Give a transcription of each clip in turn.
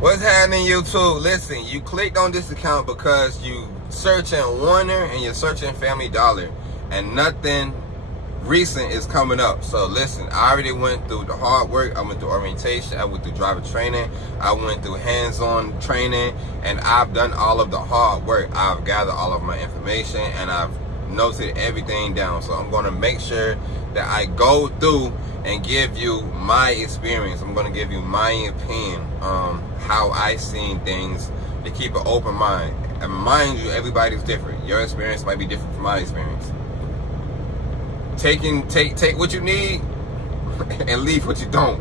What's happening, YouTube? Listen, you clicked on this account because you searching Werner and you're searching Family Dollar, and nothing recent is coming up. So listen, I already went through the hard work. I went through orientation, I went through driver training, I went through hands-on training, and I've done all of the hard work. I've gathered all of my information and I've noted everything down. So I'm going to make sure that I go through and give you my experience. I'm going to give you my opinion, how I seen things, to keep an open mind. And mind you, everybody's different. Your experience might be different from my experience. Take what you need and leave what you don't.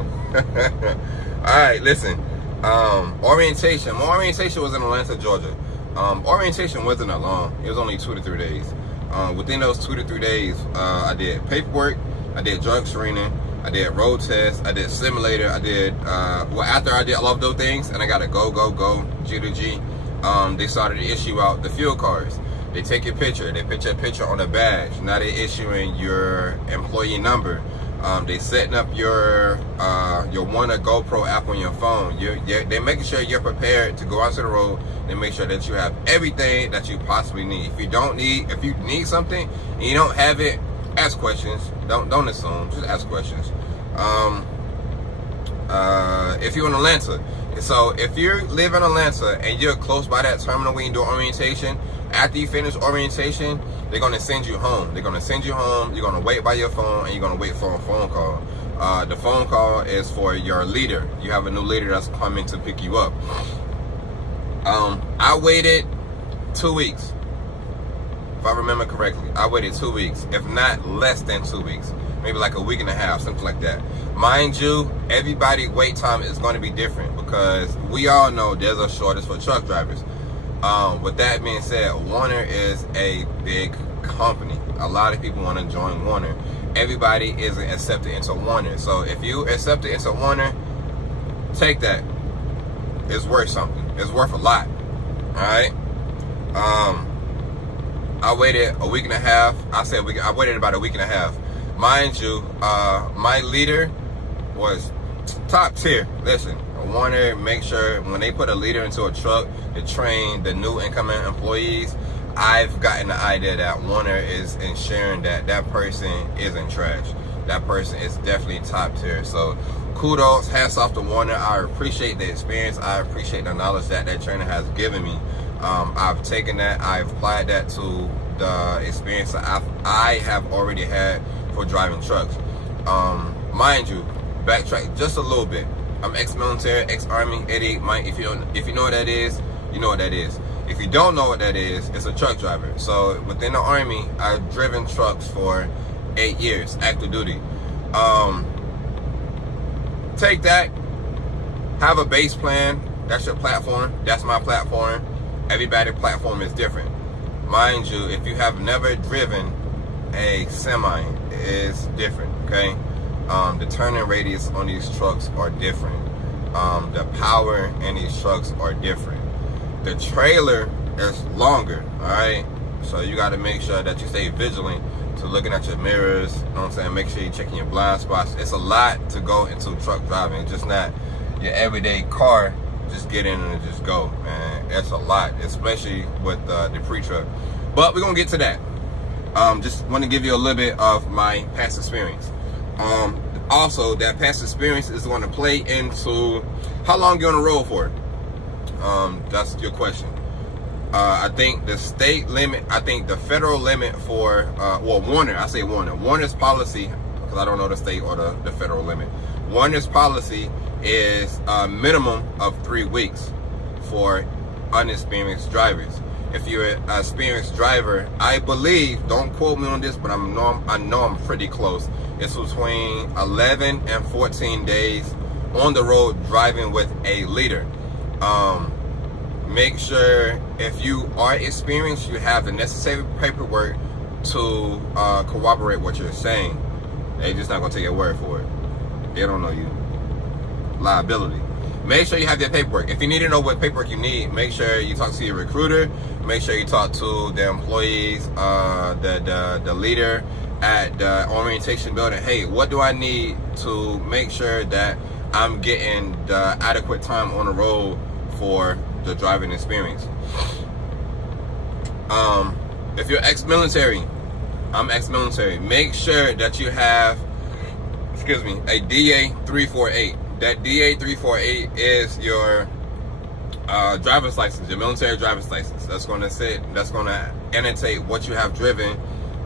Alright, listen. Orientation. My orientation was in Atlanta, Georgia. Orientation wasn't that long. It was only 2 to 3 days. Within those 2 to 3 days, I did paperwork, I did drug screening, I did road tests, I did simulator, I did, well, after I did all of those things, and I got a go, G to G, they started to issue out the fuel cards. They take your picture, they put your picture on a badge. Now they're issuing your employee number. They setting up your Werner GoPro app on your phone. They're making sure you're prepared to go out to the road. They make sure that you have everything that you possibly need. If you need something and you don't have it, ask questions. Don't assume. Just ask questions. If you're in Atlanta, so if you live in Atlanta and you're close by that terminal when you do orientation, after you finish orientation, they're gonna send you home. They're gonna send you home. You're gonna wait by your phone and you're gonna wait for a phone call. The phone call is for your leader. You have a new leader that's coming to pick you up. I waited 2 weeks. If I remember correctly, I waited 2 weeks, if not less than 2 weeks, maybe like a week and a half, something like that. Mind you, everybody's wait time is going to be different because we all know there's a shortage for truck drivers. With that being said, Werner is a big company. A lot of people want to join Werner. Everybody isn't accepted into Werner. So if you accepted into Werner, take that. It's worth something. It's worth a lot. Alright? I waited a week and a half. I waited about a week and a half. Mind you, my leader was top tier. Listen, Werner make sure when they put a leader into a truck to train the new incoming employees, I've gotten the idea that Werner is ensuring that that person isn't trash. That person is definitely top tier. So kudos, hats off to Werner. I appreciate the experience. I appreciate the knowledge that that trainer has given me. I've taken that, I've applied that to the experience that I have already had for driving trucks. Mind you, backtrack just a little bit. I'm ex-military, ex-army, 88 Mike. If you know what that is, you know what that is. If you don't know what that is, it's a truck driver. So within the army, I've driven trucks for 8 years, active duty. Take that, have a base plan. That's your platform. That's my platform. Everybody's platform is different. Mind you, if you have never driven a semi, it's different, okay? The turning radius on these trucks are different. The power in these trucks are different. The trailer is longer, all right? So you got to make sure that you stay vigilant to looking at your mirrors, you know what I'm saying? Make sure you're checking your blind spots. It's a lot to go into truck driving. It's just not your everyday car. Just get in and just go, man. It's a lot, especially with the pre-truck. But we're gonna get to that. Just want to give you a little bit of my past experience. Also, that past experience is going to play into how long you're on the road for. That's your question. I think the state limit, I think the federal limit for, well, Werner, I say Werner. Werner's policy, because I don't know the state or the federal limit. Werner's policy is a minimum of 3 weeks for unexperienced drivers. If you're an experienced driver, I believe, don't quote me on this, but I know I'm pretty close. It's between 11 and 14 days on the road driving with a leader. Make sure if you are experienced, you have the necessary paperwork to corroborate what you're saying. They're just not gonna take your word for it. They don't know you. Liability. Make sure you have your paperwork. If you need to know what paperwork you need, make sure you talk to your recruiter. Make sure you talk to the employees, the leader at the orientation building. Hey, what do I need to make sure that I'm getting the adequate time on the road for the driving experience. If you're ex-military, I'm ex-military, make sure that you have, excuse me, a DA 348. That DA 348 is your driver's license, your military driver's license. That's going to annotate what you have driven,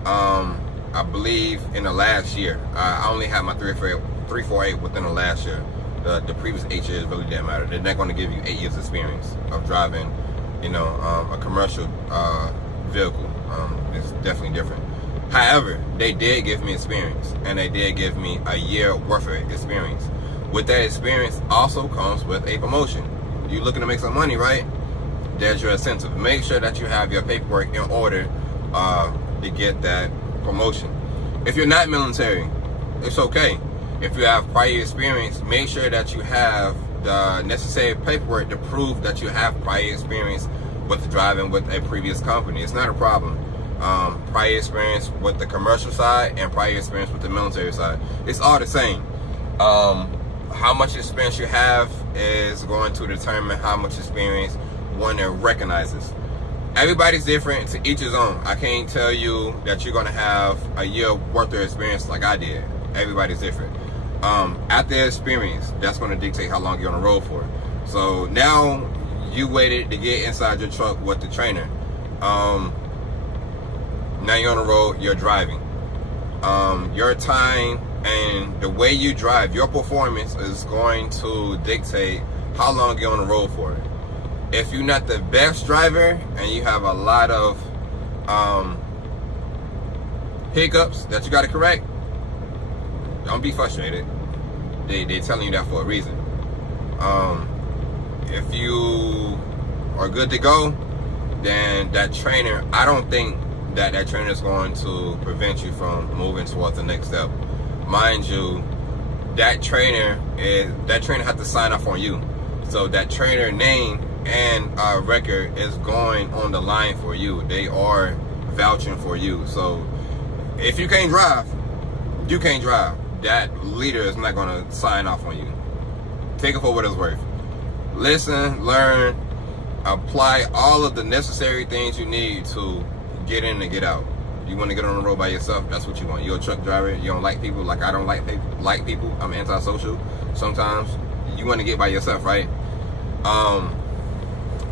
I believe, in the last year. I only had my 348 within the last year. The previous 8 years really didn't matter. They're not going to give you 8 years experience of driving, you know, a commercial vehicle. It's definitely different. However, they did give me experience, and they did give me a year worth of experience. With that experience also comes with a promotion. You're looking to make some money, right? There's your incentive. Make sure that you have your paperwork in order to get that promotion. If you're not military, it's okay. If you have prior experience, make sure that you have the necessary paperwork to prove that you have prior experience with driving with a previous company. It's not a problem. Prior experience with the commercial side and prior experience with the military side, it's all the same. How much experience you have is going to determine how much experience Werner recognizes. Everybody's different, to each his own. I can't tell you that you're gonna have a year worth of experience like I did. Everybody's different. After experience, that's gonna dictate how long you're on the road for. So now you waited to get inside your truck with the trainer. Now you're on the road, you're driving. Your time and the way you drive, your performance is going to dictate how long you're on the road for. If you're not the best driver and you have a lot of hiccups that you got to correct, don't be frustrated. They're telling you that for a reason. If you are good to go, then that trainer, I don't think that trainer is going to prevent you from moving towards the next step. Mind you, that trainer has to sign off on you. So that trainer name and record is going on the line for you. They are vouching for you. So if you can't drive, you can't drive. That leader is not going to sign off on you. Take it for what it's worth. Listen, learn, apply all of the necessary things you need to get in and get out. You want to get on the road by yourself, that's what you want. You're a truck driver, you don't like people, like I don't like people. I'm antisocial sometimes. You want to get by yourself, right?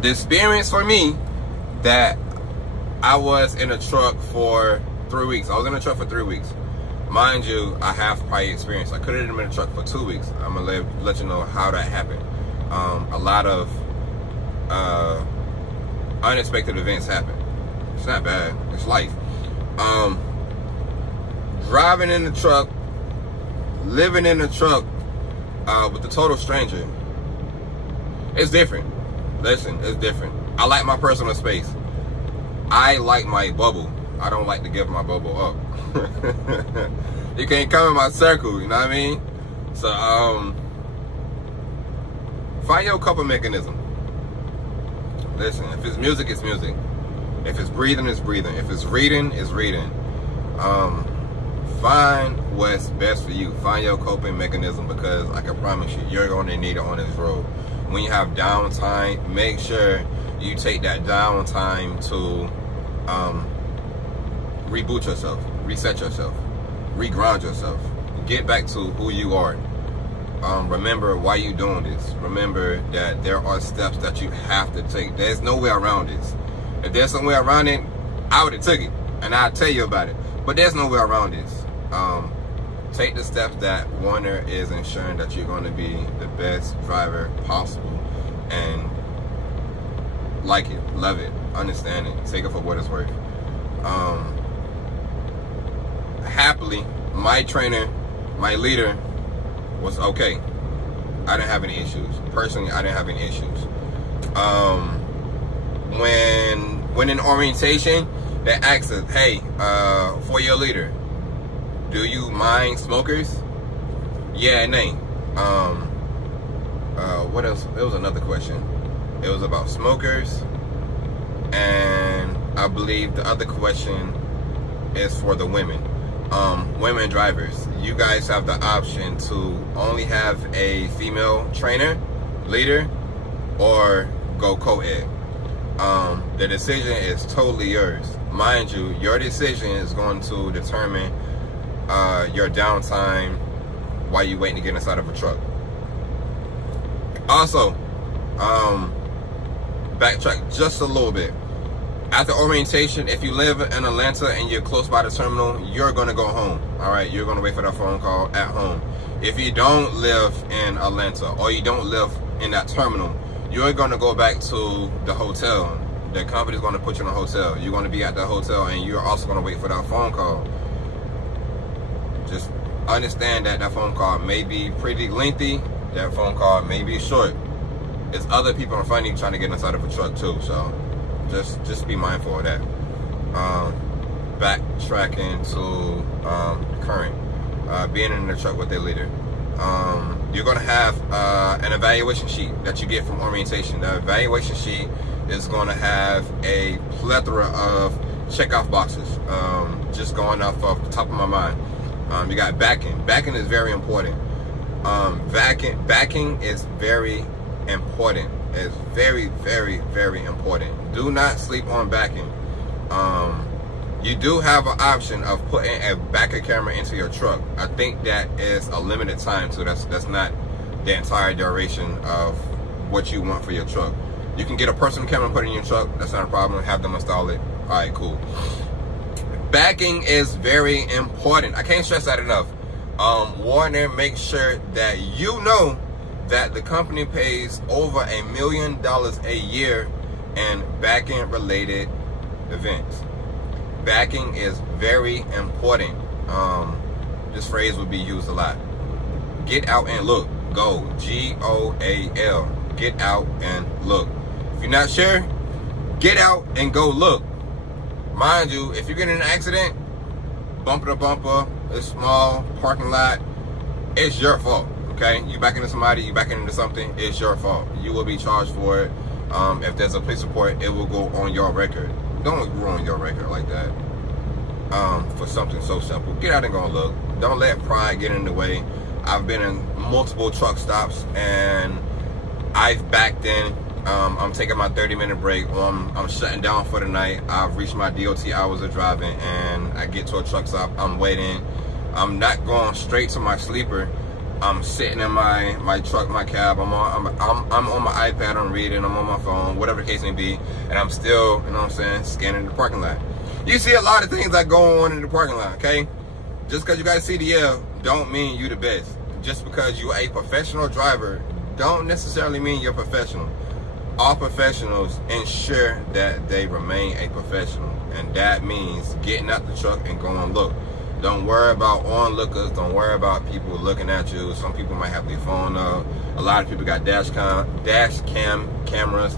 The experience for me, that I was in a truck for 3 weeks. I was in a truck for 3 weeks. Mind you, I have prior experience. I could have been in a truck for 2 weeks. I'm gonna let you know how that happened. A lot of unexpected events happen. It's not bad, it's life. Driving in the truck, living in the truck with a total stranger, it's different. Listen, it's different. I like my personal space. I like my bubble. I don't like to give my bubble up. You can't come in my circle, you know what I mean? So find your coping mechanism. Listen, if it's music, it's music. If it's breathing, it's breathing. If it's reading, it's reading. Find what's best for you. Find your coping mechanism, because I can promise you, you're going to need it on this road. When you have downtime, make sure you take that downtime to reboot yourself, reset yourself, reground yourself, get back to who you are. Remember why you're doing this. Remember that there are steps that you have to take. There's no way around this. If there's some way around it, I would have took it, and I'll tell you about it. But there's no way around this. Take the steps that Werner is ensuring that you're going to be the best driver possible, and like it, love it, understand it, take it for what it's worth. Happily, my trainer, my leader was okay. I didn't have any issues. Personally, I didn't have any issues. When in orientation, they asked us, hey, for your leader, do you mind smokers? Yeah and nay. What else? It was another question. It was about smokers, and I believe the other question is for the women. Women drivers. you guys have the option to only have a female trainer, leader, or go co-ed. The decision is totally yours. Mind you, your decision is going to determine your downtime while you're waiting to get inside of a truck. Also, backtrack just a little bit. After orientation, if you live in Atlanta and you're close by the terminal, you're going to go home. All right, you're going to wait for that phone call at home. If you don't live in Atlanta or you don't live in that terminal, you're going to go back to the hotel. The company's going to put you in a hotel. You're going to be at the hotel, and you're also going to wait for that phone call. Just understand that that phone call may be pretty lengthy. That phone call may be short. It's other people in front of you trying to get inside of a truck too, so just be mindful of that. Backtracking to current, being in the truck with their leader. You're going to have an evaluation sheet that you get from orientation. The evaluation sheet is going to have a plethora of checkoff boxes. Just going off the top of my mind. You got backing. Backing is very important. Backing is very important. It's very, very, very important. Do not sleep on backing. You do have an option of putting a backer camera into your truck. I think that is a limited time, so that's not the entire duration of what you want for your truck. You can get a personal camera and put it in your truck. That's not a problem. Have them install it. All right, cool. Backing is very important. I can't stress that enough. Werner makes sure that you know that the company pays over $1 million a year in backing related events. Backing is very important. This phrase would be used a lot. Get out and look. Go. G-O-A-L. Get out and look. If you're not sure, get out and go look. Mind you, if you get in an accident, bumper to bumper, a small parking lot, it's your fault. Okay, you back into somebody, you back into something, it's your fault. You will be charged for it. If there's a police report, it will go on your record. Don't ruin your record like that for something so simple. Get out and go and look. Don't let pride get in the way. I've been in multiple truck stops and I've backed in. I'm taking my 30-minute break. I'm shutting down for the night. I've reached my DOT hours of driving, and I get to a truck stop. I'm waiting. I'm not going straight to my sleeper. I'm sitting in my truck, my cab. I'm on my iPad. I'm reading. I'm on my phone, whatever the case may be, and I'm still, you know what I'm saying, scanning the parking lot. You see a lot of things that go on in the parking lot. Okay, just because you got a CDL don't mean you the best. Just because you're a professional driver don't necessarily mean you're professional. All professionals ensure that they remain a professional, and that means getting out the truck and going look. Don't worry about onlookers. Don't worry about people looking at you. Some people might have their phone up. A lot of people got dash cam cameras.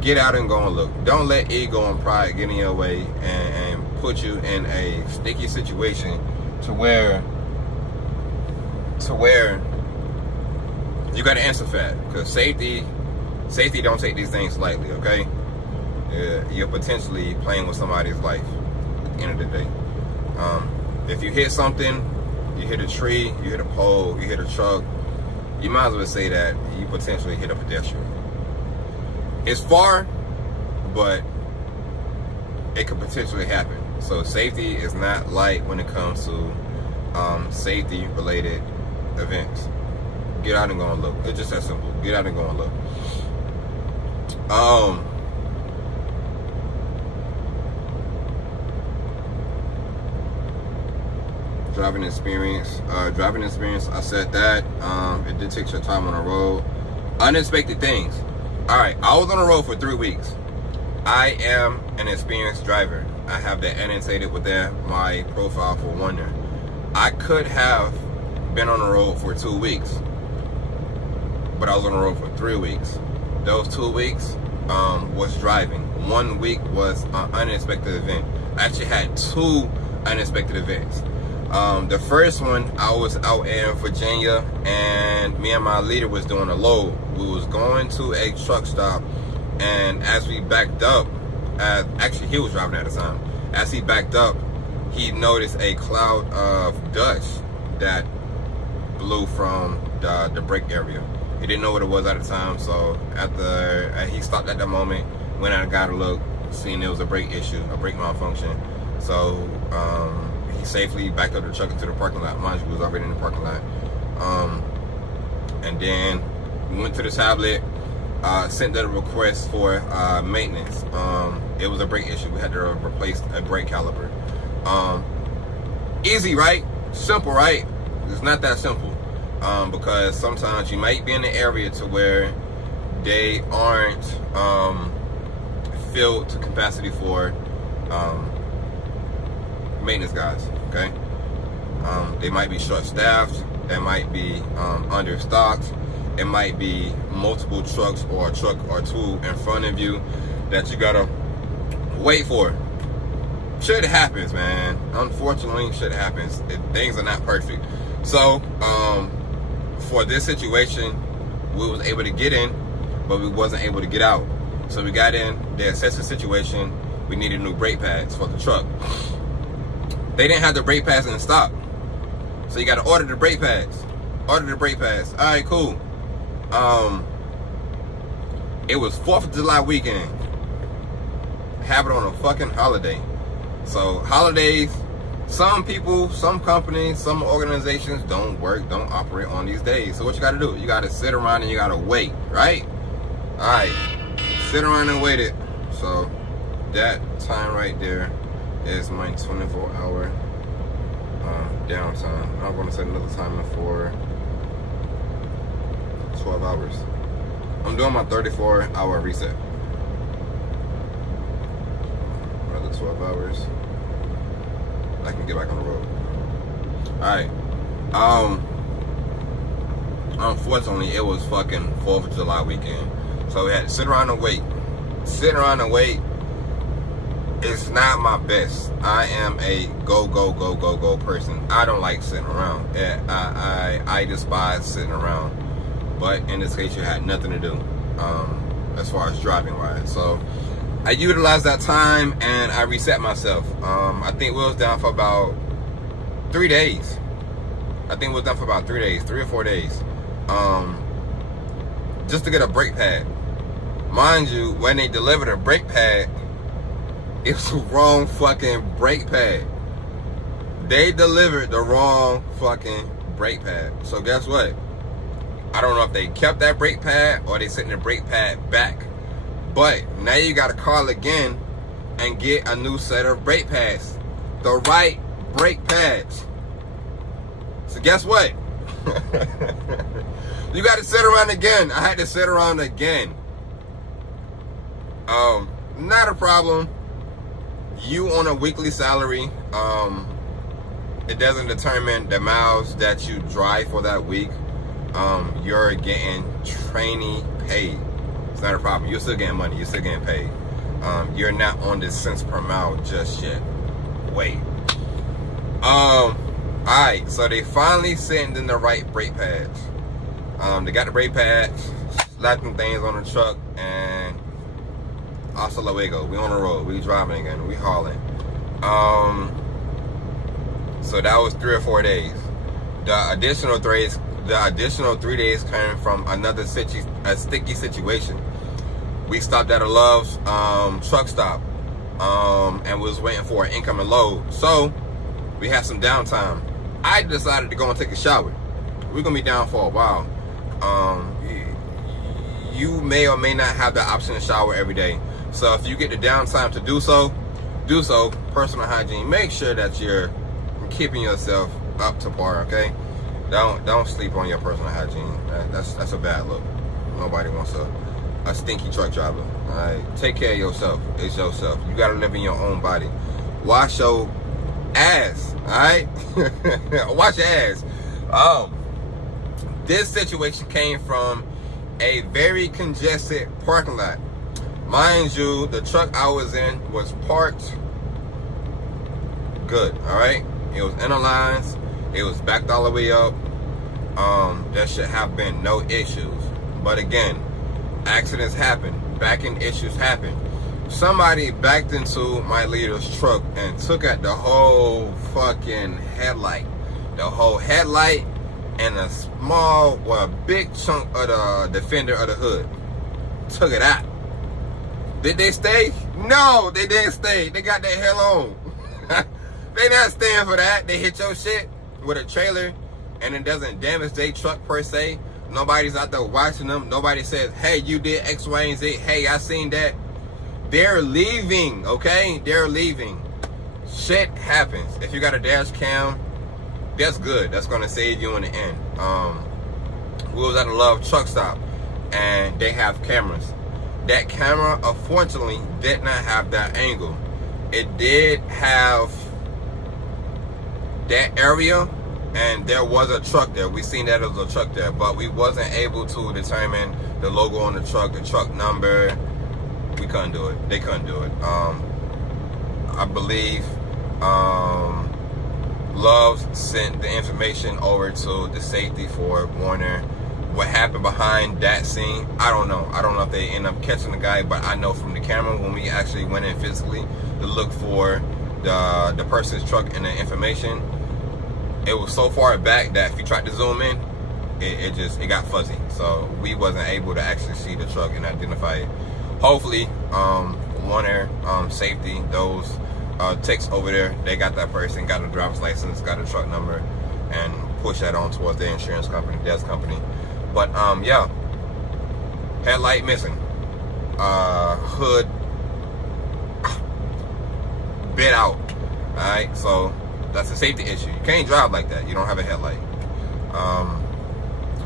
Get out and go and look. Don't let ego and pride get in your way and put you in a sticky situation to where you got to answer for that, because safety don't take these things lightly. Okay, you're potentially playing with somebody's life at the end of the day. If you hit something, you hit a tree, you hit a pole, you hit a truck, you might as well say that you potentially hit a pedestrian. It's far, but it could potentially happen. So safety is not light when it comes to safety related events. Get out and go and look. It's just that simple. Get out and go and look. Driving experience. I said that. It did take your time on the road. Unexpected things. Alright, I was on the road for 3 weeks. I am an experienced driver. I have that annotated within my profile for Werner. I could have been on the road for 2 weeks, but I was on the road for 3 weeks. Those 2 weeks was driving. 1 week was an unexpected event. I actually had 2 unexpected events. The first one, I was out in Virginia, and me and my leader was doing a load. We was going to a truck stop, and as we backed up, actually he was driving at the time. As he backed up, he noticed a cloud of dust that blew from the brake area. He didn't know what it was at the time, so he stopped at that moment, went out and got a look, seeing there was a brake issue, a brake malfunction. So he safely backed up the truck into the parking lot. Mind you, he was already in the parking lot. And then we went to the tablet, sent the request for maintenance. It was a brake issue. We had to replace a brake caliper. Easy, right? Simple, right? It's not that simple. Because sometimes you might be in the area to where they aren't filled to capacity for maintenance guys, okay? They might be short-staffed, they might be understocked, it might be multiple trucks or a truck or two in front of you that you gotta wait for. Shit happens, man. Unfortunately, shit happens. Things are not perfect. So, for this situation, we was able to get in, but we wasn't able to get out. So we got in, they assessed the situation, we needed new brake pads for the truck. They didn't have the brake pads in stock. So you gotta order the brake pads. Order the brake pads. Alright, cool. It was 4th of July weekend. Have it on a fucking holiday. So holidays, some people, some companies, some organizations don't operate on these days. So what you gotta do? You gotta sit around and you gotta wait, right? Alright. Sit around and wait it. So that time right there is my 24-hour downtime. I'm gonna set another timer for 12 hours. I'm doing my 34-hour reset. Another 12 hours. I can get back on the road. Alright. Unfortunately, it was fucking 4th of July weekend. So we had to sit around and wait. Sitting around and wait is not my best. I am a go person. I don't like sitting around. I despise sitting around. But in this case, you had nothing to do as far as driving wise. So I utilized that time and I reset myself. I think we was down for about 3 days. I think we was down for about 3 days, 3 or 4 days. Just to get a brake pad. Mind you, when they delivered a brake pad, it was the wrong fucking brake pad. They delivered the wrong fucking brake pad. So guess what? I don't know if they kept that brake pad or they sent the brake pad back. But now you gotta call again and get a new set of brake pads. The right brake pads. So guess what? You gotta sit around again. I had to sit around again. Not a problem. You on a weekly salary, it doesn't determine the miles that you drive for that week. You're getting trainee paid. It's not a problem. You're still getting money. You're still getting paid. You're not on the cents per mile just yet. Wait. Alright, so they finally sent in the right brake pads. They got the brake pads, slapped them things on the truck, and hasta luego. We on the road. We driving again. We hauling. So that was 3 or 4 days. The additional 3 days came from another sticky situation. We stopped at a Love's truck stop, and was waiting for an incoming load. So we had some downtime. I decided to go and take a shower. We're gonna be down for a while. You may or may not have the option to shower every day. So if you get the downtime to do so. Personal hygiene. Make sure that you're keeping yourself up to par. Okay. Don't sleep on your personal hygiene. That's a bad look. Nobody wants a stinky truck driver. All right. Take care of yourself. It's yourself. You gotta live in your own body. Wash your ass. All right. Wash your ass. This situation came from a very congested parking lot. Mind you, the truck I was in was parked good, all right? It was in the lines. It was backed all the way up. There should have been no issues. But again, accidents happen. Backing issues happen. somebody backed into my leader's truck and took out the whole fucking headlight. The whole headlight and a small, well, a big chunk of the fender of the hood. Took it out. Did they stay? No, they didn't stay. They got their hell on. They not staying for that. They hit your shit with a trailer and it doesn't damage their truck per se. Nobody's out there watching them. Nobody says, hey, you did X, Y, and Z. Hey, I seen that. They're leaving, okay? They're leaving. Shit happens. If you got a dash cam, that's good. That's gonna save you in the end. We was at a Love truck stop and they have cameras. That camera, unfortunately, did not have that angle. It did have that area, and there was a truck there. We seen that there was a truck there, but we wasn't able to determine the logo on the truck number. We couldn't do it. They couldn't do it. I believe Love sent the information over to the safety for Werner. What happened behind that scene, I don't know. I don't know if they end up catching the guy, but I know from the camera when we actually went in physically to look for the person's truck and the information, it was so far back that if you tried to zoom in, it got fuzzy. So we wasn't able to actually see the truck and identify it. Hopefully, Werner safety, those techs over there, they got that person, got a driver's license, got a truck number, and push that on towards their insurance company, desk company. But yeah, headlight missing, hood bit out. All right, so that's a safety issue. You can't drive like that. You don't have a headlight.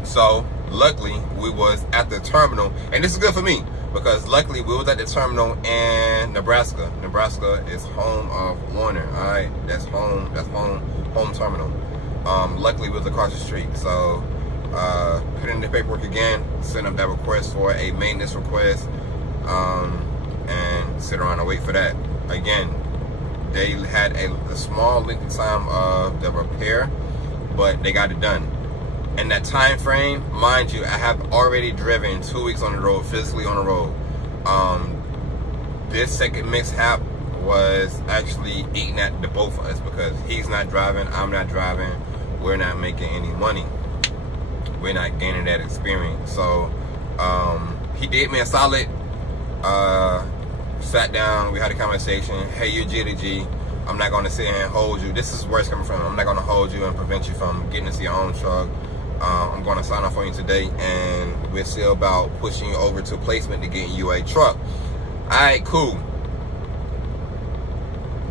So luckily we was at the terminal, and this is good for me because luckily we was at the terminal in Nebraska. Nebraska is home of Werner. All right, that's home. That's home terminal. Luckily we was across the street, so put in the paperwork again, send up that request for a maintenance request, and sit around and wait for that. Again, they had a small length of time of the repair, but they got it done. In that time frame, mind you, I have already driven 2 weeks on the road, physically on the road. This second mishap was actually eating at the both of us because he's not driving, I'm not driving, we're not making any money. We're not gaining that experience. So he did me a solid, sat down, we had a conversation. Hey, you're G to G. I'm not gonna sit here and hold you. This is where it's coming from. I'm not gonna hold you and prevent you from getting to see your own truck. I'm gonna sign off on you today, and we're still about pushing you over to placement to get you a truck. All right, cool.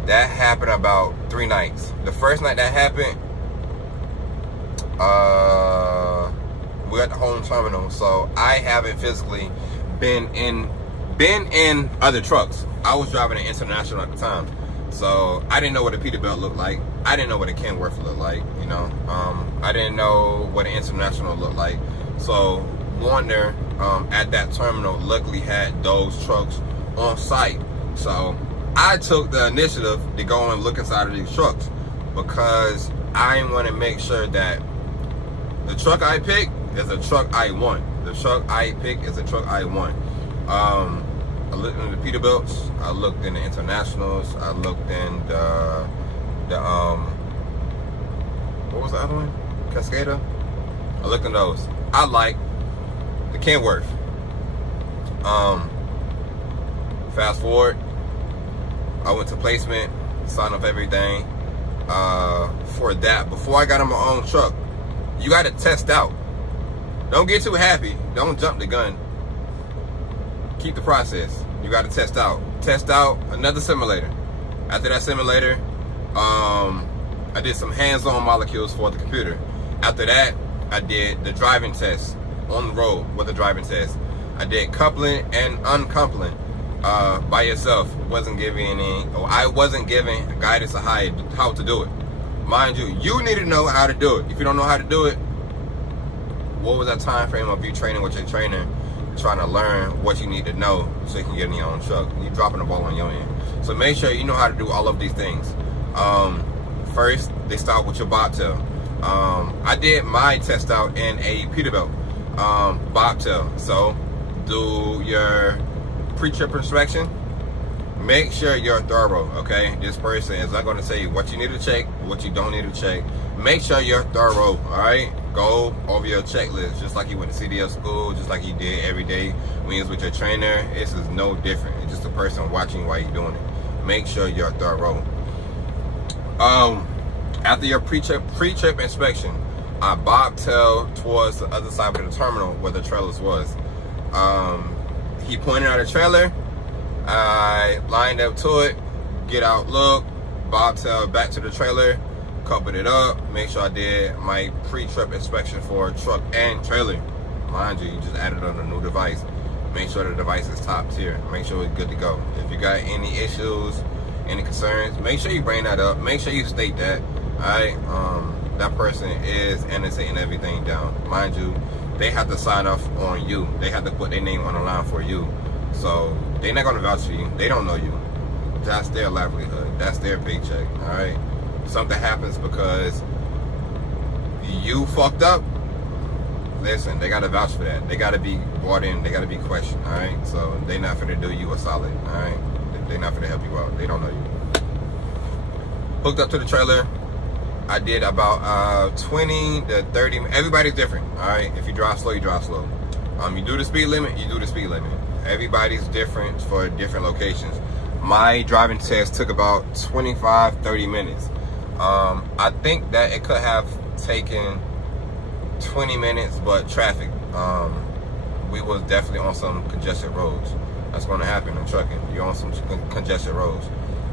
That happened about 3 nights. The first night that happened, we're at the home terminal, so I haven't physically been in other trucks. I was driving an International at the time, so I didn't know what a Peterbilt looked like. I didn't know what a Kenworth looked like, you know. I didn't know what an International looked like. So Werner at that terminal luckily had those trucks on site. So I took the initiative to go and look inside of these trucks because I want to make sure that the truck I pick is a truck I want. The truck I pick is a truck I want. I looked in the Peterbilts, I looked in the Internationals, I looked in the what was the other one? Cascada? I looked in those. I like the Kenworth. Fast forward, I went to placement, signed up everything. For that, before I got on my own truck, you got to test out. Don't get too happy. Don't jump the gun. Keep the process. You got to test out. Test out another simulator. After that simulator, I did some hands-on molecules for the computer. After that, I did the driving test on the road with the driving test. I did coupling and uncoupling by yourself. Wasn't giving any, or I wasn't giving guidance on how to do it. Mind you, you need to know how to do it. If you don't know how to do it, what was that time frame of you training with your trainer, trying to learn what you need to know so you can get in your own truck? You're dropping the ball on your end. So make sure you know how to do all of these things. First, they start with your bobtail. I did my test out in a Peterbilt bobtail. So do your pre-trip inspection, make sure you're thorough, okay? This person is not going to tell you what you need to check, what you don't need to check. Make sure you're thorough, all right? Go over your checklist, just like you went to CDL school, just like you did every day when you was with your trainer. This is no different. It's just a person watching while you're doing it. Make sure you're thorough. After your pre-trip inspection, I bobtailed towards the other side of the terminal where the trailers was. He pointed out a trailer. I lined up to it, get out, look, bobtail back to the trailer, coupled it up, make sure I did my pre-trip inspection for truck and trailer. Mind you, you just added on a new device. Make sure the device is top tier. Make sure it's good to go. If you got any issues, any concerns, make sure you bring that up. Make sure you state that. Alright, that person is annotating everything down. Mind you, they have to sign off on you. They have to put their name on the line for you. So they're not gonna vouch for you. They don't know you. That's their livelihood. That's their paycheck. Alright. Something happens because you fucked up. Listen, they gotta vouch for that. They gotta be brought in. They gotta be questioned. Alright. So they're not finna do you a solid. Alright. They're not finna help you out. They don't know you. Hooked up to the trailer. I did about 20 to 30. Everybody's different. Alright. If you drive slow, you drive slow. You do the speed limit, you do the speed limit. Everybody's different for different locations. My driving test took about 25-30 minutes. I think that it could have taken 20 minutes, but traffic. We was definitely on some congested roads. That's going to happen in trucking. You're on some congested roads.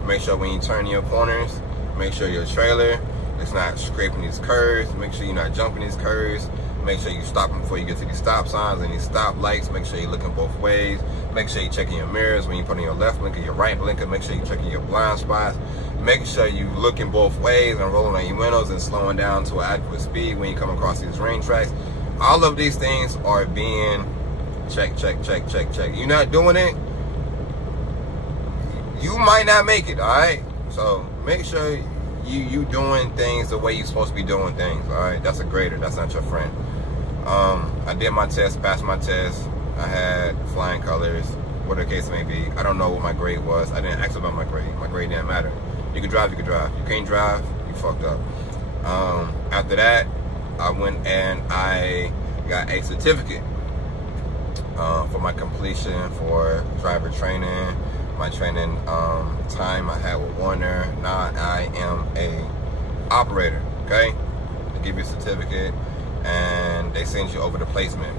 Make sure when you turn your corners, make sure your trailer is not scraping these curves. Make sure you're not jumping these curves. Make sure you stop before you get to these stop signs and these stop lights. Make sure you're looking both ways. Make sure you're checking your mirrors when you put on your left blinker, your right blinker. Make sure you're checking your blind spots. Make sure you're looking both ways and rolling on your windows and slowing down to an adequate speed when you come across these rain tracks. All of these things are being check. You're not doing it, you might not make it, all right? So make sure you doing things the way you're supposed to be doing things, all right? That's a grader. That's not your friend. I did my test, passed my test. I had flying colors, whatever the case may be. I don't know what my grade was. I didn't ask about my grade. My grade didn't matter. You can drive, you can drive. You can't drive, you fucked up. After that, I went and I got a certificate for my completion for driver training. My training time I had with Werner. Now I am a operator, okay? They give you a certificate and they send you over to placement.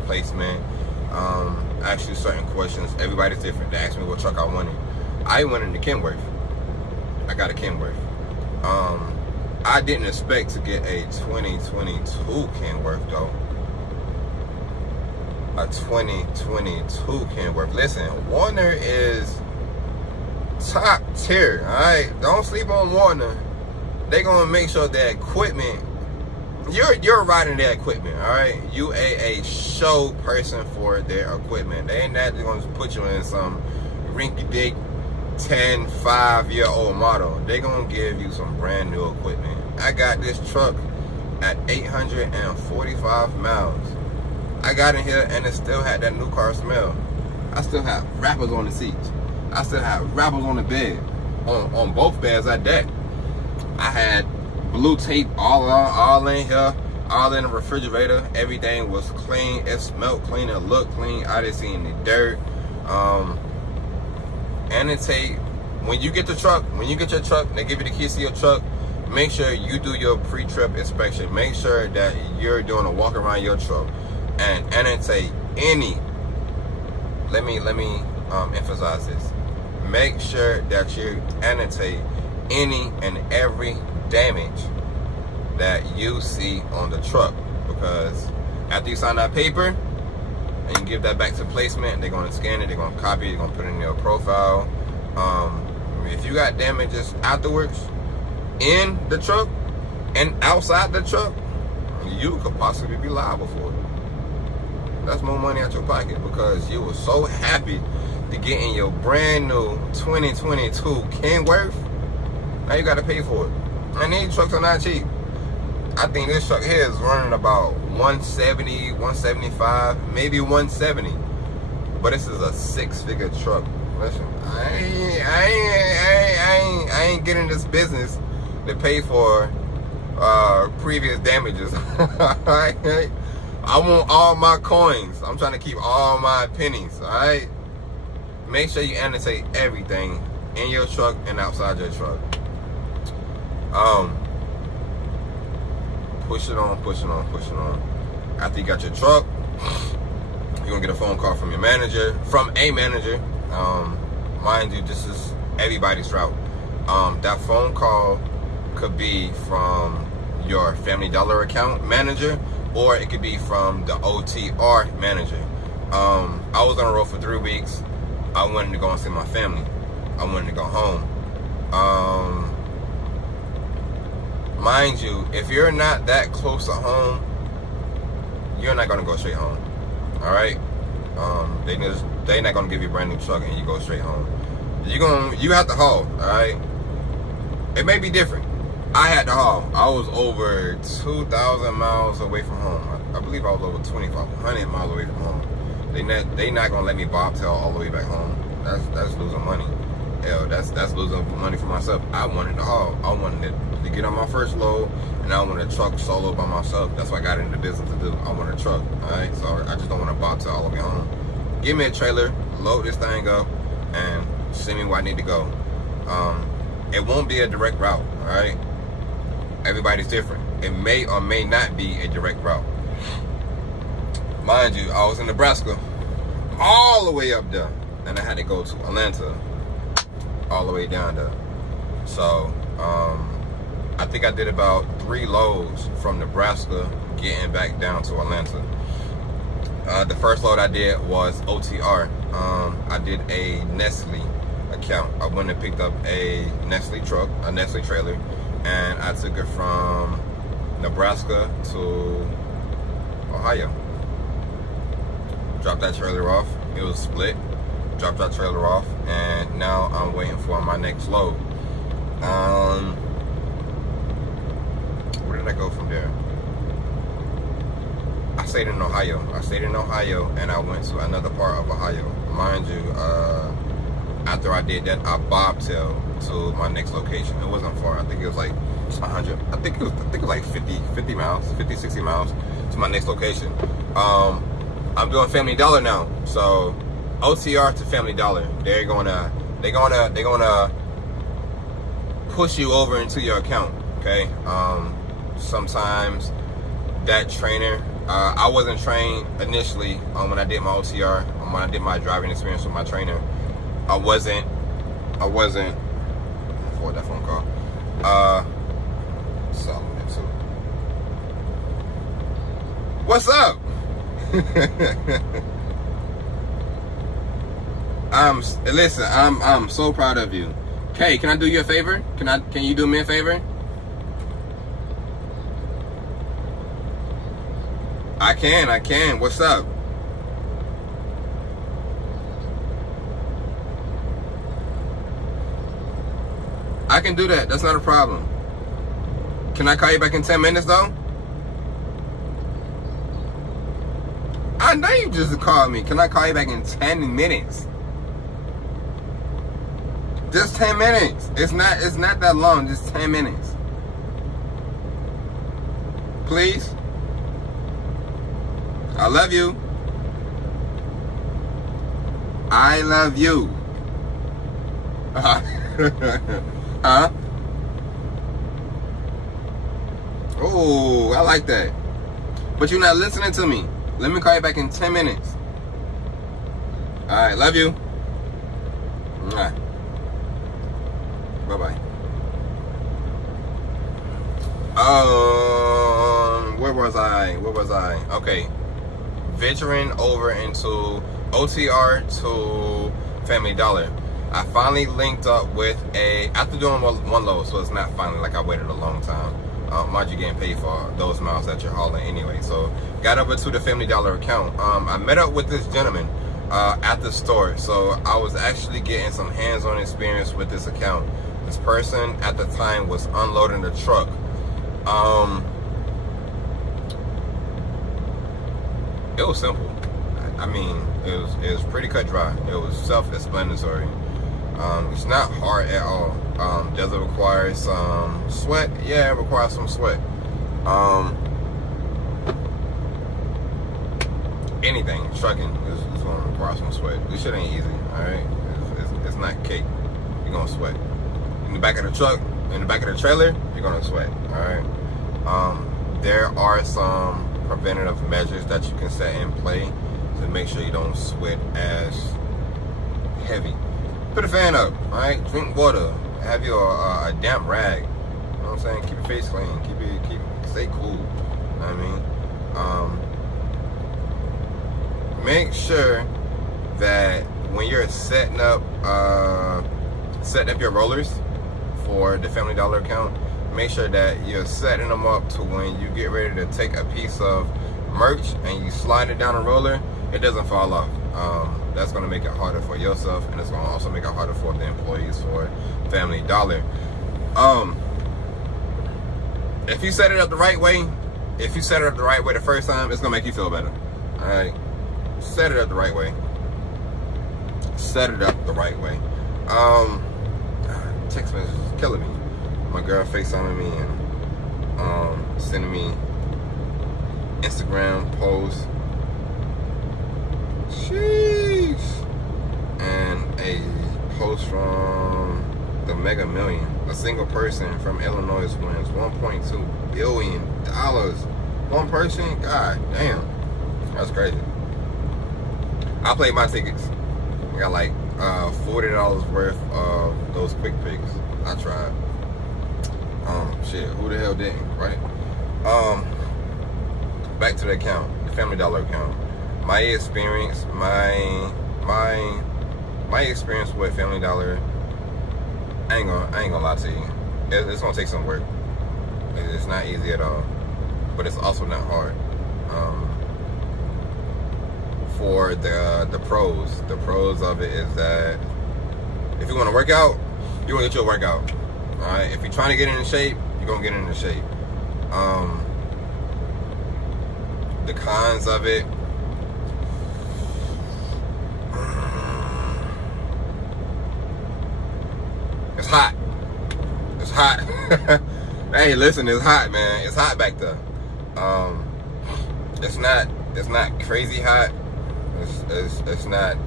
Ask you certain questions. Everybody's different. They asked me what truck I wanted. I went into Kenworth. I got a Kenworth. I didn't expect to get a 2022 Kenworth though. A 2022 Kenworth. Listen, Werner is top tier, all right? Don't sleep on Werner. They gonna make sure that equipment, you're riding their equipment, all right? You a show person for their equipment. They ain't that gonna put you in some rinky-dink 5-year-old model. They gonna give you some brand new equipment. I got this truck at 845 miles. I got in here and it still had that new car smell. I still have wrappers on the seats. I still have wrappers on the bed. On both beds at that. I had blue tape all in here, all in the refrigerator. Everything was clean. It smelled clean. It looked clean. I didn't see any dirt. And it take, when you get your truck, they give you the keys to your truck. Make sure you do your pre-trip inspection. Make sure that you're doing a walk around your truck and annotate any. Let me emphasize this. Make sure that you annotate any and every damage that you see on the truck, because after you sign that paper and you give that back to placement, they're going to scan it, they're going to copy it, they're going to put it in your profile. If you got damages afterwards in the truck and outside the truck, you could possibly be liable for it. That's more money out your pocket because you were so happy to get in your brand new 2022 Kenworth. Now you got to pay for it. And these trucks are not cheap. I think this truck here is running about 170, 175, maybe 170. But this is a 6-figure truck listen. I ain't getting this business to pay for previous damages. I want all my coins. I'm trying to keep all my pennies. All right. Make sure you annotate everything in your truck and outside your truck. Push it on, push it on, push it on. After you got your truck, you're gonna get a phone call from your manager, from a manager. Mind you, this is everybody's route. That phone call could be from your Family Dollar account manager, or it could be from the OTR manager. I was on the road for 3 weeks. I wanted to go and see my family. I wanted to go home. Mind you, if you're not that close to home, you're not gonna go straight home. All right. They're not gonna give you a brand new truck and you go straight home. You have to haul. All right. It may be different. I had to haul. I was over 2,000 miles away from home. I believe I was over 2,500 miles away from home. They not gonna let me bobtail all the way back home. That's losing money. Hell, that's losing money for myself. I wanted to haul. I wanted to get on my first load, and I wanted a truck solo by myself. That's what I got into business to do. I want a truck. All right, so I just don't want to bobtail all the way home. Give me a trailer, load this thing up, and send me where I need to go. It won't be a direct route. All right. Everybody's different. It may or may not be a direct route. Mind you, I was in Nebraska, all the way up there, and I had to go to Atlanta, all the way down there. So, I think I did about 3 loads from Nebraska, getting back down to Atlanta. The first load I did was OTR. I did a Nestle account. I went and picked up a Nestle truck, a Nestle trailer, and I took it from Nebraska to Ohio. Dropped that trailer off. It was split. Dropped that trailer off, and now I'm waiting for my next load. Where did I go from there? I stayed in Ohio. And I went to another part of Ohio. Mind you, after I did that, I bobtailed to my next location. It wasn't far. I think it was like 100. I think it was like 50 miles, 50, 60 miles to my next location. I'm doing Family Dollar now, so OTR to Family Dollar. They're gonna push you over into your account. Okay. Sometimes that trainer, I wasn't trained initially when I did my OTR, when I did my driving experience with my trainer. I wasn't for that phone call. What's up? Listen, I'm so proud of you. Kay, can I do you a favor? Can you do me a favor? I can. What's up? I can do that. That's not a problem. Can I call you back in 10 minutes though? I know you just called me. Can I call you back in 10 minutes? Just 10 minutes. It's not that long. Just 10 minutes. Please. I love you. I love you. Huh? Oh, I like that. But you're not listening to me. Let me call you back in 10 minutes. All right, love you. Bye-bye. Where was I? Okay. Venturing over into OTR to Family Dollar. I finally linked up with after doing one load, so it's not finally, like I waited a long time. Mind you, getting paid for those miles that you're hauling anyway. So got over to the Family Dollar account. I met up with this gentleman at the store. So I was actually getting some hands-on experience with this account. This person at the time was unloading the truck. It was simple. I mean, it was pretty cut dry. It was self-explanatory. It's not hard at all. Does it require some sweat? Yeah, it requires some sweat. Anything, trucking is going to require some sweat. This shit ain't easy, all right? It's not cake. You're going to sweat. In the back of the truck, in the back of the trailer, you're going to sweat, all right? There are some preventative measures that you can set in play to make sure you don't sweat as heavy. Put a fan up, all right? Drink water. Have your a damp rag. You know what I'm saying? Keep your face clean. Stay cool. You know what I mean? Make sure that when you're setting up your rollers for the Family Dollar account, make sure that you're setting them up to when you get ready to take a piece of merch and you slide it down a roller, it doesn't fall off. That's going to make it harder for yourself, and it's going to also make it harder for the employees for Family Dollar. If you set it up the right way, the first time, it's going to make you feel better. All right, set it up the right way. Set it up the right way. Text messages is killing me. My girl FaceTiming me and sending me Instagram posts. Sheesh. And a post from the Mega Million. A single person from Illinois wins $1.2 billion. One person? God damn. That's crazy. I played my tickets. I got like $40 worth of those quick picks. I tried. Shit, who the hell didn't, right? Back to the account, the Family Dollar account. My experience, my experience with Family Dollar, I ain't gonna lie to you. It's gonna take some work. It's not easy at all, but it's also not hard. For the pros of it is that if you want to work out, you want to get your workout. All right. If you're trying to get into shape, you're gonna get into shape. The cons of it. It's hot. It's hot. Hey, listen, it's hot, man. It's hot back there. It's not crazy hot. It's not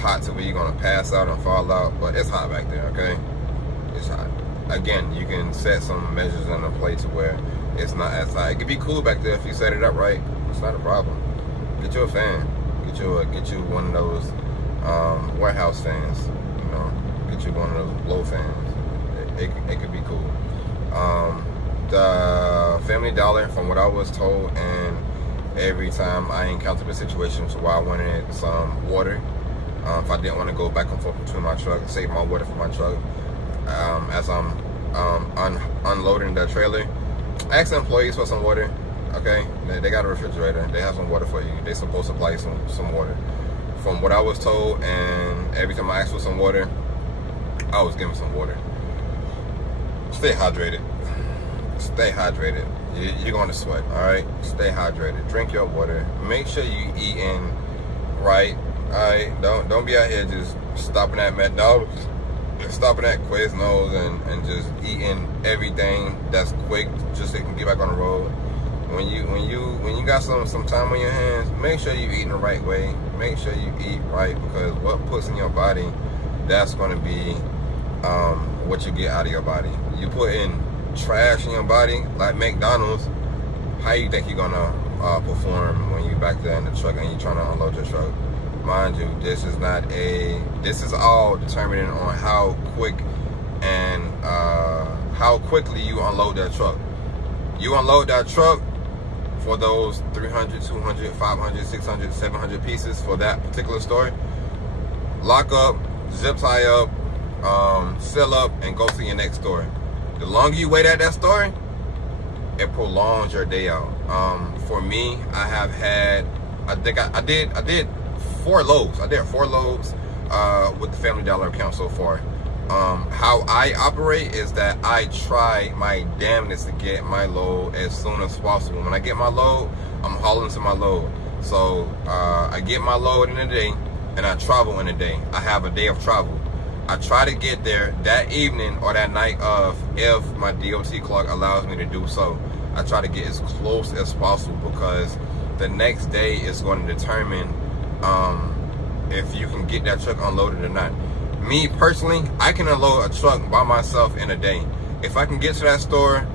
hot to where you're gonna pass out and fall out, but it's hot back there, okay? It's hot. Again, you can set some measures into play to where it's not as hot. It could be cool back there if you set it up right. It's not a problem. Get you a fan. Get you one of those warehouse fans. You know, get you one of those blow fans. It could be cool. The Family Dollar, from what I was told, and every time I encountered a situation to where I wanted some water, if I didn't want to go back and forth between my truck, save my water for my truck, as I'm unloading the trailer, I asked the employees for some water. Okay, they got a refrigerator. They have some water for you. They supposed to supply some water. From what I was told, and every time I asked for some water, I was given some water. Stay hydrated. Stay hydrated. You're going to sweat, all right? Stay hydrated. Drink your water. Make sure you eating right, all right? Don't be out here just stopping at McDonald's, stopping at Quiznos, and just eating everything that's quick just so you can get back on the road. When you got some time on your hands, make sure you eating the right way. Make sure you eat right, because what puts in your body, that's going to be what you get out of your body. You put in trash in your body like McDonald's, how you think you're gonna perform when you back there in the truck and you're trying to unload your truck? Mind you, this is all determining on how quick and how quickly you unload that truck. You unload that truck for those 300, 200, 500, 600, 700 pieces for that particular store. Lock up, zip tie up, fill up, and go to your next store. The longer you wait at that store, it prolongs your day out. For me, I have had, I did 4 loads. I did 4 loads with the Family Dollar account so far. How I operate is that I try my damnedest to get my load as soon as possible. When I get my load, I'm hauling to my load. So I get my load in a day and I travel in a day. I have a day of travel. I try to get there that evening or that night of, if my DOT clock allows me to do so. I try to get as close as possible, because the next day is going to determine if you can get that truck unloaded or not. Me personally, I can unload a truck by myself in a day. If I can get to that store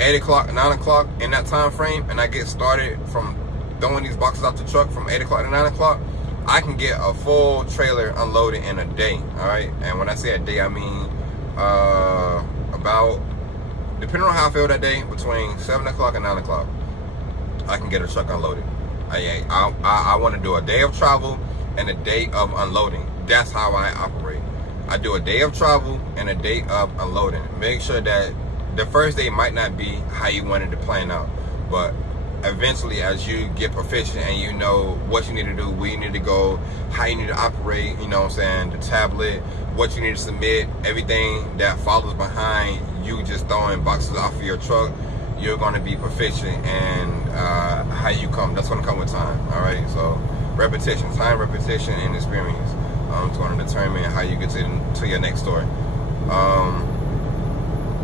8 o'clock, 9 o'clock in that time frame, and I get started from throwing these boxes out the truck from 8 o'clock to 9 o'clock, I can get a full trailer unloaded in a day, all right? And when I say a day, I mean about, depending on how I feel that day, between 7 o'clock and 9 o'clock, I can get a truck unloaded. I want to do a day of travel and a day of unloading. That's how I operate. I do a day of travel and a day of unloading. Make sure that the first day might not be how you wanted to plan out, but eventually, as you get proficient and you know what you need to do, where you need to go, how you need to operate, you know what I'm saying, the tablet, what you need to submit, everything that follows behind you just throwing boxes off of your truck, you're going to be proficient. And how you come, that's going to come with time, all right? So repetition, time, repetition, and experience is going to determine how you get to your next store.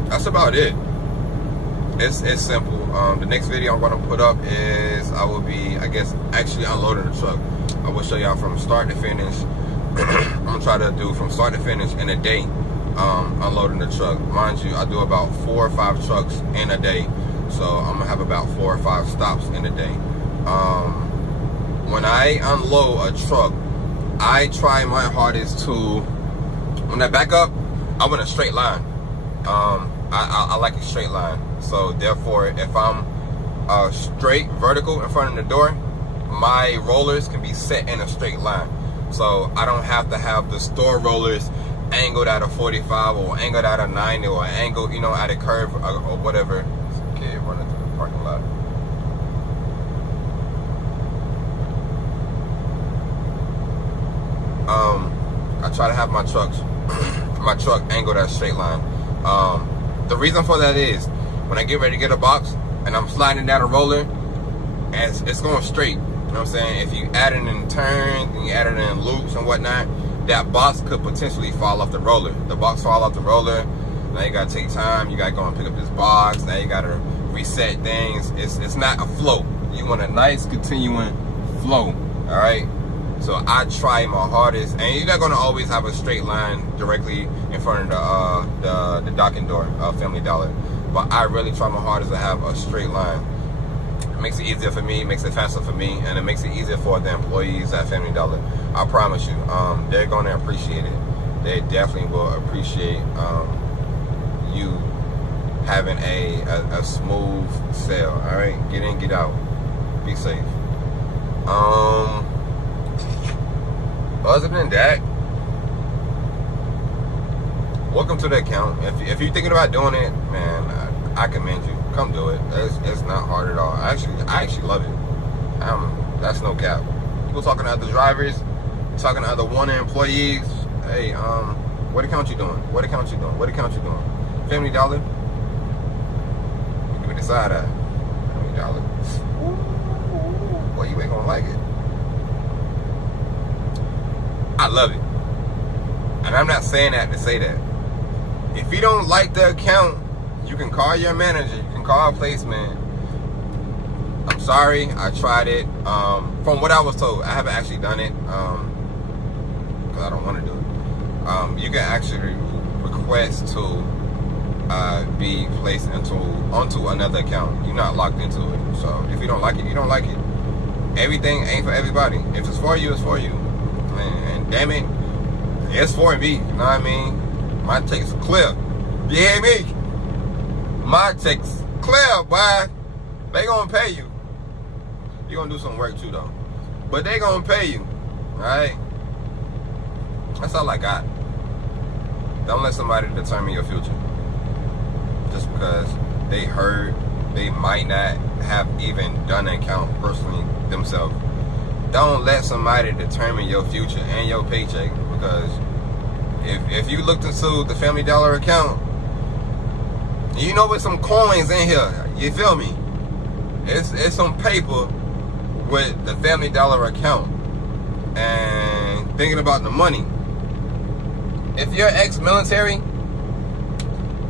That's about it. It's simple. The next video I'm going to put up is I will be, I guess, actually unloading the truck. I will show y'all from start to finish. I'm going to try to do from start to finish in a day, unloading the truck. Mind you, I do about 4 or 5 trucks in a day. So I'm going to have about 4 or 5 stops in a day. When I unload a truck, I try my hardest to, when I back up, I want a straight line. I like a straight line. So therefore, if I'm straight vertical in front of the door, my rollers can be set in a straight line. So I don't have to have the store rollers angled at a 45 or angled at a 90 or angled, you know, at a curve or whatever. Kid running through the parking lot. I try to have my truck angled at a straight line. The reason for that is, when I get ready to get a box and I'm sliding down a roller, and it's going straight, you know what I'm saying? If you add it in turns and you add it in loops and whatnot, that box could potentially fall off the roller. The box fall off the roller, now you gotta take time, you gotta go and pick up this box, now you gotta reset things. It's not a flow. You want a nice continuing flow, all right? So I try my hardest, and you're not gonna always have a straight line directly in front of the docking door of Family Dollar. But I really try my hardest to have a straight line. It makes it easier for me, it makes it faster for me, and it makes it easier for the employees at Family Dollar. I promise you, they're gonna appreciate it. They definitely will appreciate you having a smooth sale. All right, get in, get out, be safe. Other than that, welcome to the account. If you're thinking about doing it, man, I commend you. Come do it. It's not hard at all. I actually love it. That's no cap. People talking to other drivers, talking to other Werner employees. Hey, what account you doing? What account you doing? What account you doing? Family Dollar. Give me the side eye. Family Dollar. Ooh, boy, you ain't gonna like it. I love it. And I'm not saying that to say that. If you don't like the account, you can call your manager, you can call a placement. I'm sorry, I tried it. From what I was told, I haven't actually done it, because I don't want to do it. You can actually request to be placed onto another account. You're not locked into it. So if you don't like it, you don't like it. Everything ain't for everybody. If it's for you, it's for you. And damn it, it's for me. You know what I mean? My take's clear. You hear me? My take's clear, boy. They gonna pay you. You gonna do some work too, though. But they gonna pay you. Alright? That's all I got. Don't let somebody determine your future. Just because they heard they might not have even done an account personally themselves. Don't let somebody determine your future and your paycheck, because if you looked into the Family Dollar account, you know, with some coins in here, you feel me? It's some paper with the Family Dollar account and thinking about the money. If you're ex-military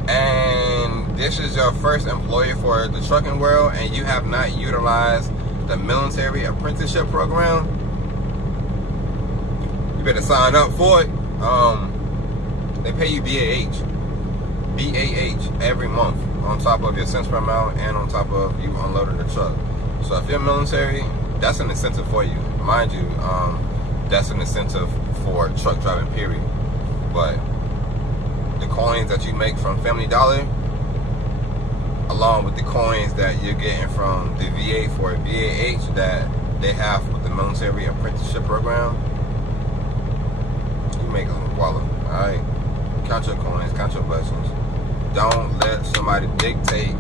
and this is your first employer for the trucking world and you have not utilized the military apprenticeship program, you better sign up for it. They pay you BAH every month on top of your cents per mile and on top of you unloading the truck. So if you're military, that's an incentive for you. Mind you, that's an incentive for truck driving, period. But the coins that you make from Family Dollar, along with the coins that you're getting from the VA for BAH that they have with the military apprenticeship program, you make a wallet. Alright? Count your coins, count your blessings. Don't let somebody dictate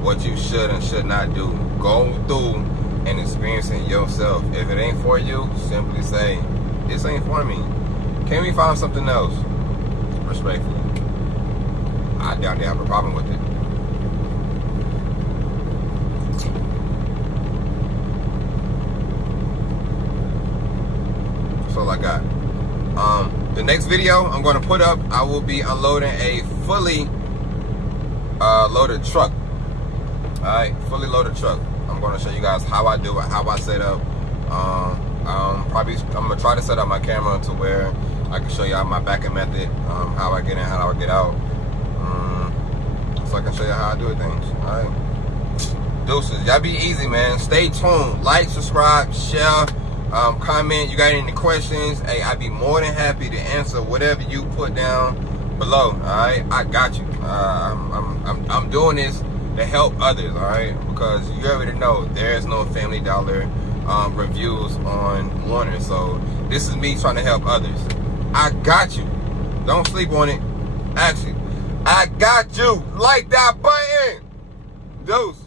what you should and should not do. Go through and experience it yourself. If it ain't for you, simply say, this ain't for me. Can we find something else? Respectfully. I doubt they have a problem with it. That's all I got. The next video I'm going to put up, I will be unloading a fully loaded truck. Alright, fully loaded truck. I'm going to show you guys how I do it, how I set up. I'm going to try to set up my camera to where I can show y'all my backing method, how I get in, how I get out, so I can show you how I do things. Alright, deuces. Y'all be easy, man. Stay tuned. Like, subscribe, share, comment. You got any questions? Hey, I'd be more than happy to answer whatever you put down below. Alright, I got you. I'm doing this to help others. Alright, because you already know there's no Family Dollar reviews on Werner, so this is me trying to help others. I got you. Don't sleep on it. Actually, I got you. Like that button. Deuce.